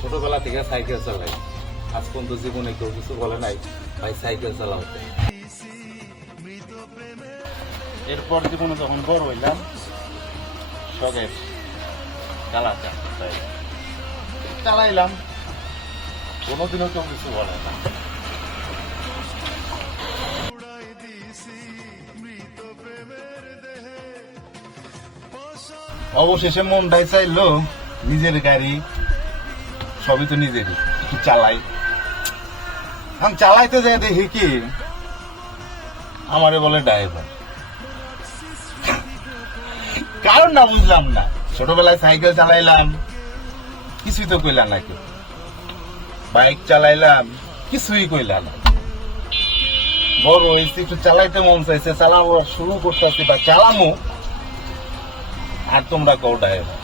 ছোটবেলা থেকে সাইকেল চালাই, আজ পর্যন্ত জীবনে কেউ কিছু বলে নাই ভাই সাইকেল চালাতে। এরপর জীবনে যখন বড় হইলাম শখের চালাইলাম, কোনোদিনও কেউ কিছু বলে না। অবশেষে মনটাই চাইলো নিজের গাড়ি, সবই তো নিজেরই, একটু চালাই। আমি চালাইতে যাই দেখি কি আমারে বলে ড্রাইভার। কারণ না বুঝলাম না, ছোটবেলায় সাইকেল চালাইলাম কিছুই তো কইলাম নাকি, বাইক চালাইলাম কিছুই কইলাম না। বড় হয়েছি একটু চালাইতে মন চাইছে, চালাবো শুরু করতেছি বা চালামো, আর তোমরা কও ড্রাইভার।